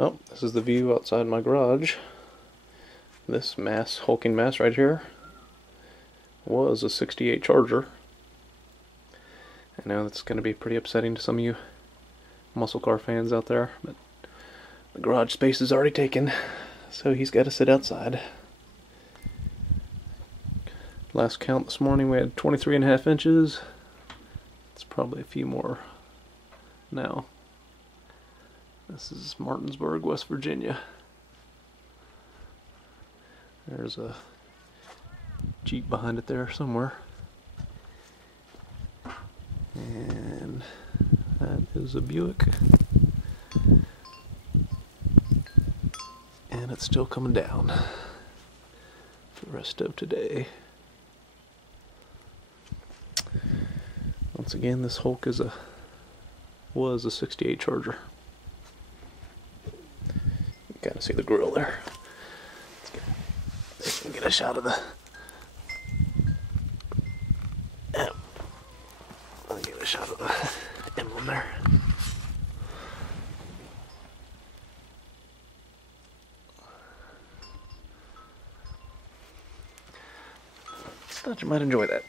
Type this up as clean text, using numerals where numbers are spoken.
Well, this is the view outside my garage. This mass, hulking mass right here, was a 68 Charger. I know that's going to be pretty upsetting to some of you muscle car fans out there, but the garage space is already taken, so he's got to sit outside. Last count this morning we had 23.5 inches. It's probably a few more now. This is Martinsburg, West Virginia. There's a Jeep behind it there somewhere. And that is a Buick. And it's still coming down for the rest of today. Once again, this Hulk was a 68 Charger. You kind of see the grill there. Let's get a shot of the. I'll get a shot of the emblem there. Thought you might enjoy that.